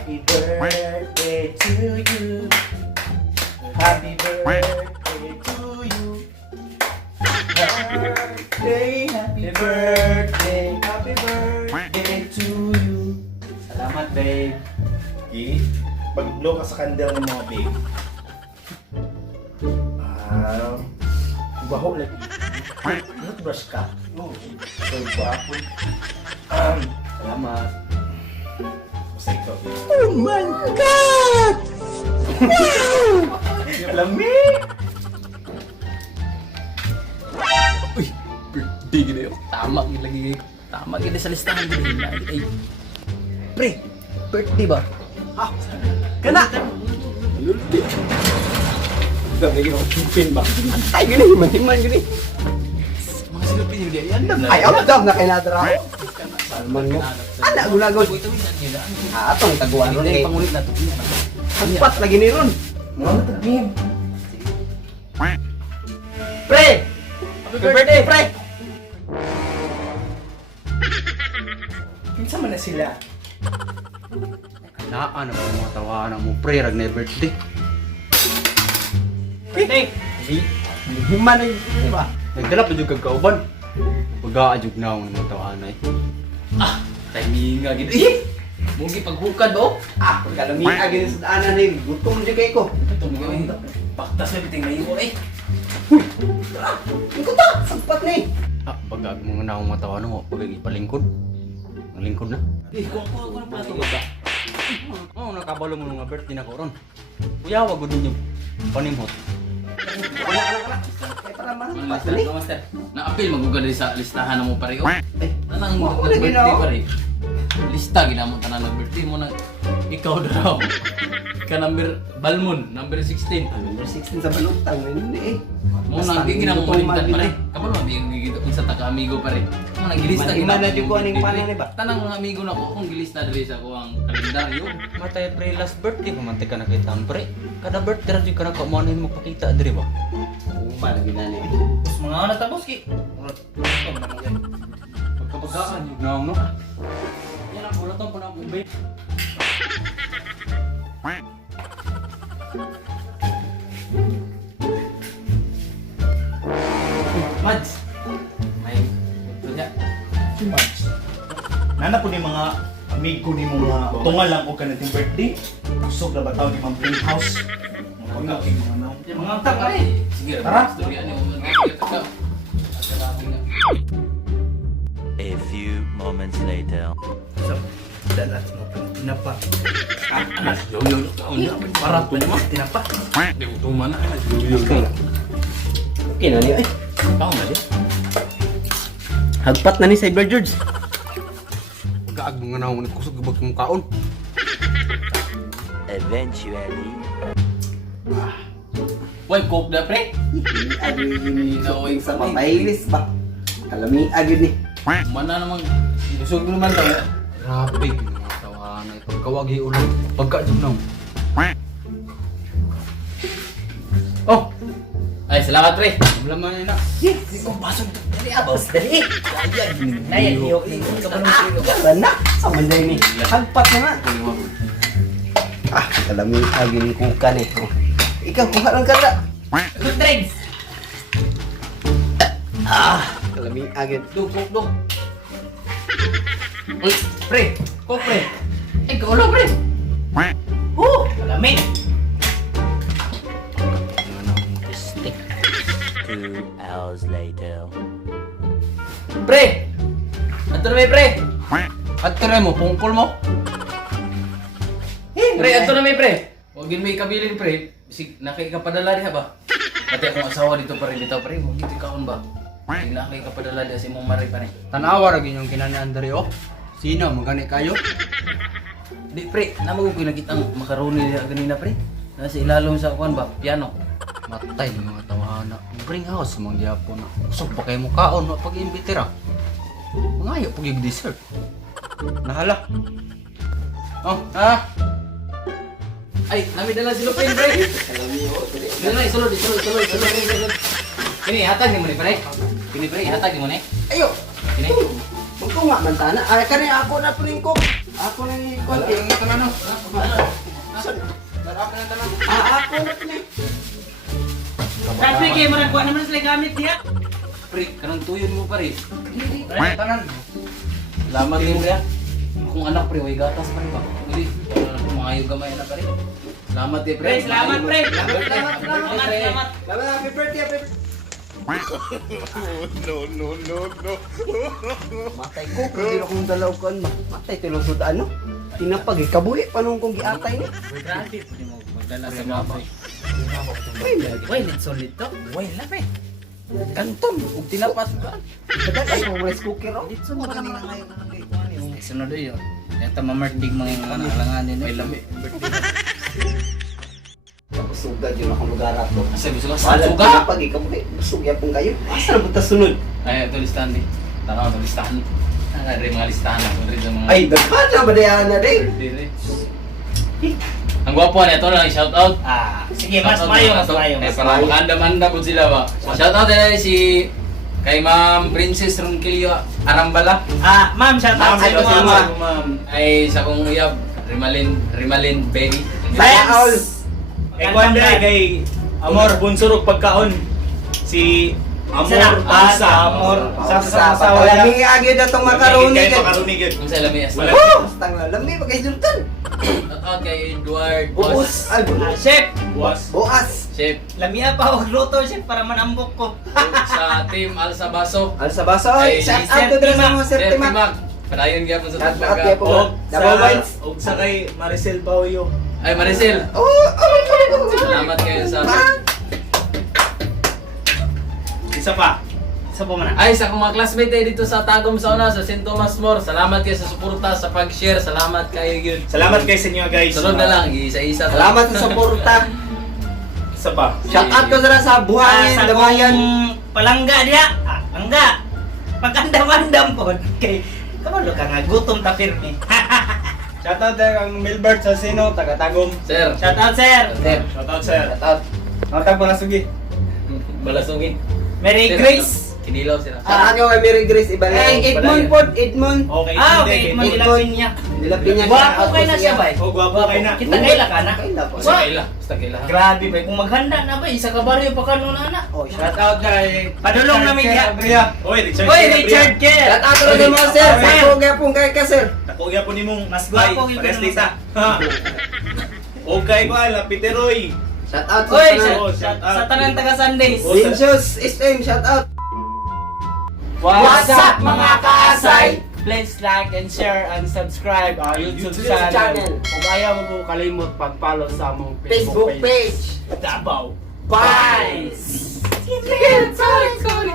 Happy birthday to you. Happy birthday to you. Happy birthday to you. Salamat, babe. Okay? Pag-blow ka sa candle ng mga babe. Baho lagi. Toothbrush ka. Oo. So, baho. Salamat. Basta ikaw. Oh my God! Wow! Lamig! Uy, birthday gini yun. Tama gini lagi. Tama gini sa listahan gini. Ay, pre, birthday ba? Ha? Kana! Birthday. Dami gini ako pin ba? Antay gini, himan gini. Mga silupin yun din. Yan dam. Ayaw na dam na kay nadra ako. Salman mo. Ana gulagod. Atong taguan ron Hindi, eh. pangulit na ito. Hagpat lagi ni ron. Mga matagim. Pre! Happy birthday, pre! Kinsa man na sila? Naan ako mga tawanan mo, pre, rag na birthday. Birthday! Himan na yun, di ba? Nagdala pa yung kagkauban. Pag-aajog na ako ng mga tawanan eh. Ah, timing nga gini. Eh! Mugi paghukad ba? Ah, pagkalami agin sa daanan eh. Gutom di kay ko. Ito mga yun. Paktas na biting ngayon eh. Ikaw ta! Sagpat na eh. Ah, pag-aag mga na akong mga tawanan mo, pag-ipalingkod. Ang lingkod na. Eh, kuha na plato ba? Oo, nakabalo mo mga birthday na ko ron. Kuya, wag ko din yung panimhot. Eh, para manas dali. Master. Na-appeal magugad sa listahan mo pare. Eh, Tanang wala birthday ginawa. pare. Lista ginamon tanan ng birthday mo na ikaw daw. Ka number Balmon, number 16. number 16 sa balutang. Hindi eh. Mo nang ginamon mo limtan pare. Kapal mo biyang gigito sa taga-amigo pare. Mo nang gilista Iman na dyan ko aning panan ba? Tanang mga amigo na ko kung gilista diri sa ko ang kalendaryo. Matay pre last birthday ko man ka nakita pre. Kada birthday ra jud ka na ko mo mo pakita diri ba. Uma lagi na ni. Tapos mga anak tapos ki. Pagkapagaan yung naong no. Yan ang bulatong pa na akong babe. Mads! May ito niya. Too much. Nana po ni mga amigo ni mga tungal lang o kanating birthday. Usog na ba tawag ni mga green house? Mga pagkaking mga naw. Mga tak pare. Sige, Tara. istorya niyo mga tagaw. A few moments later. So, dalat mo pa. Tinapa. Yo, para to mo. Tinapa. Di ko tumana. Okay na ni. Ay, Tao na dia. hagpat na ni Cyber George. Pagkaag mga naong nagkusog gabag mong kaon. Eventually. Why coke na pre? Agin sa mapailis ba? Kalami agin ni. Mana namang busog mo naman daw. Grabe mga tawanan pagkawagi ulo. Pagkaajog na. Oh. Ay, salamat pre. Laman na. Yes, ikaw pasok. Dali abos, dali. Naya, iyo. Sana, sa manday ni. Hagpat na nga. Ah, kalami agin kuka ni. Ikaw, kuha lang kada. Good drinks. Ah, kalami agin. Dug. Uy, pre. Ko pre. Ay, kaulo pre. Malamig. 2 hours later. Pre. Ato na may pre. Ato na mo, pungkol mo. Pre, ato na may pre. Huwag yun may kabilin pre. Bisig, nakikapadala diha ba? Pati akong asawa dito pa rin bitaw pre. Huwag yun ikaon ba? Bisig, nakikapadala diha si mong mari pa rin. Tanawa ra gyud yung kinanian diri oh. Sino magani kayo? Di pre, namagod ko nakita ang makaroni diha ganina pre. Nasa ilalong sa kuan ba? Piano. Matay ng mga tawhana. Bring house mga gyapon. Usog pa kay mo kaon wa pag-imbitira. Mangayo pag yung dessert. Nahala. Oh, Ay, nami dala si Lupin pre. Dala, isulod. Kini hatag ni mo ni pre. Kini pre, hatag ni mo ni. Ayo. Kini. Magko nga man tana. Ay kani ako na pring ko. Ako nang ikot eh. Ito na no. Darap na tanan. Ako na ni. Tapi kayak mana kuat naman sila gamit dia. Pre, kanang tuyon mo pare. Tanan. Salamat din ya. Kung anak pre, way gatas pa rin ba? Hindi, kumayo gamay na pare. Salamat din pre. Pre, selamat pre. Selamat. Selamat. Laban happy birthday, happy Matay ko, hindi akong dalaw ko ano. Matay tulong sa ano. Tinapag, kabuhi pa nung kong giatay ni. Grabe po mo magdala sa mga pre. Ay, Wait, it's solid to. Wait lang pre. kanton, ug tinapas ba? Kada ay kong rice cooker oh. Dito mo kanina ngayon ng sunod yun. Ito mamartig mga yung alanganin. May lami. Tapos sugad yun akong lugar ato. Asa biso ka Wala suga. tinapag, kabuhi. Busog yapon kayo. Asa na buta sunod? Ay, ito listahan di. Tanaw ito listahan. Ang mga listahan ako rin sa mga... Ay, daghan na ba diyan na din? Dire. Ang gwapo na ito lang, shout out. Ah, sige, mas mayo, mas mayo. Eh, para makandam-andam po sila ba. Shout out din si kay Ma'am Princess Ronquillo Arambala. Ah, ma'am, shout out sa Ay, iyo, ma'am. ma'am. Ay sa kong uyab, Rimalin Berry. Paul. Kay Kwanda, kay Amor, bunsurog pagkaon. Si Amor, Tansa, Amor. Sa pagkalami agad na itong makaroni. Kay makaroni gid. Kung sa lami Wala. Basta nga lami, pagkay Sultan. Shout out kay Edward Buos. Boss. Ay, Ah, chef, Buwas. buas. Chef lamia pa og luto chef para manambok ko. sa team Alsa Baso. Alsa baso. Ay, Ay, shout si out to Sir dito sa Timac. mga Sir Chef Timac. Timac. Padayon gyapon sa Shout out tugnaga. kay po. Og Double whites. og sa kay Maricel Pauyo. Ay Maricel, Oh, salamat kayo sa Isa pa. Isa po man. Ay, sa akong mga classmate eh, dito sa Tagum sa una, sa St. Thomas More. Salamat kayo sa suporta, sa pag-share. Salamat kayo yun. Salamat kay sa inyo guys. Sunod na lang, isa-isa. Salamat sa suporta. Isa pa. Shout out ko sa Ah, buhangin, sa damayan. kong palangga dia. Ah, langga. Pagkandam-andam po. Kay, kamalo ka nga, gutom ta pirmi. Shoutout kang Milbert sa Sino, taga Tagum. Sir, Shout out sir. Shoutout sir. Shout out. Matag pala sugi. balasugin. Merry Sir, Grace. Kinilaw sila. Shout out ko kay Mary Grace Ibalay. Ay, Edmond po, Edmond. Okay, Ah, hindi, okay, kay- manilapin niya. Nilapin niya. Gwapo kayo na siya ba? Oh, gwapo kayo na. Kita kaila ka na. Kaila po. Basta kaila. Basta kaila. Grabe ba, kung maghanda na ba, isa ka baryo pa kanon na. Oh, shout Shoutout kay Padulong namin niya. Oy, Richard. Oy, Richard Kerr. Shout out ko naman sir. Sa kogya pong kay ka sir. Takogya po nimong Mas gwapo yung Pares ganun Lisa. Okay ko ala Peteroy. Shout out Oy, sa sa tanang taga Sundays. Ninjas SM, shout out. What's up mga kaasay? Please like and share and subscribe our YouTube channel. Kung ayaw mo po kalimot pag-follow sa among Facebook page. Davao. Bye! Sorry.